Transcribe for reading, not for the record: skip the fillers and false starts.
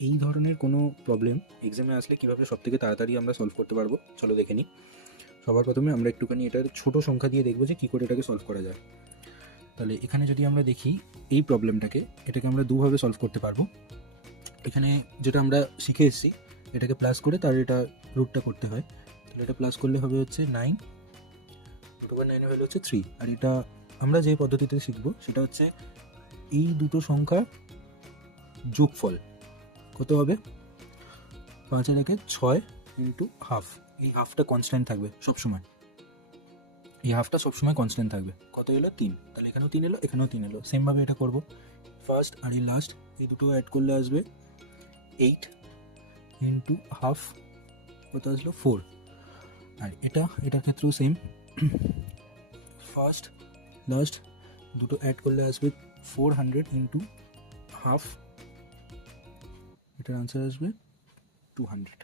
এই ধরনের কোনো প্রবলেম এক্সামে আসলে কীভাবে সবথেকে তাড়াতাড়ি আমরা সলভ করতে পারবো চলো দেখে নিই। সবার প্রথমে আমরা একটুখানি এটার ছোট সংখ্যা দিয়ে দেখবো যে কী করে এটাকে সলভ করা যায়। তাহলে এখানে যদি আমরা দেখি এই প্রবলেমটাকে, এটাকে আমরা দুভাবে সলভ করতে পারবো। এখানে যেটা আমরা শিখে এসেছি, এটাকে প্লাস করে তার এটা রুটটা করতে হয়। তাহলে এটা প্লাস করলে হবে হচ্ছে 9, √9 ভ্যালু হচ্ছে 3। আর এটা আমরা যে পদ্ধতিতে শিখবো সেটা হচ্ছে এই দুটো সংখ্যা যোগফল কত হবে, 5 আর 6 ইন্টু হাফ। এই হাফটা কনস্ট্যান্ট থাকবে সবসময়, এই হাফটা সবসময় কনস্ট্যান্ট থাকবে। কত এলো 3, তাহলে এখানেও 3 এলো, এখানেও 3 এলো। সেমভাবে এটা করবো, ফার্স্ট আর এই লাস্ট এই দুটো অ্যাড করলে আসবে 8 ইন্টু হাফ, কত আসলো 4। আর এটার ক্ষেত্রেও সেম, ফার্স্ট লাস্ট দুটো অ্যাড করলে আসবে 400 ইন্টু হাফ, এটার আনসার আসবে 200।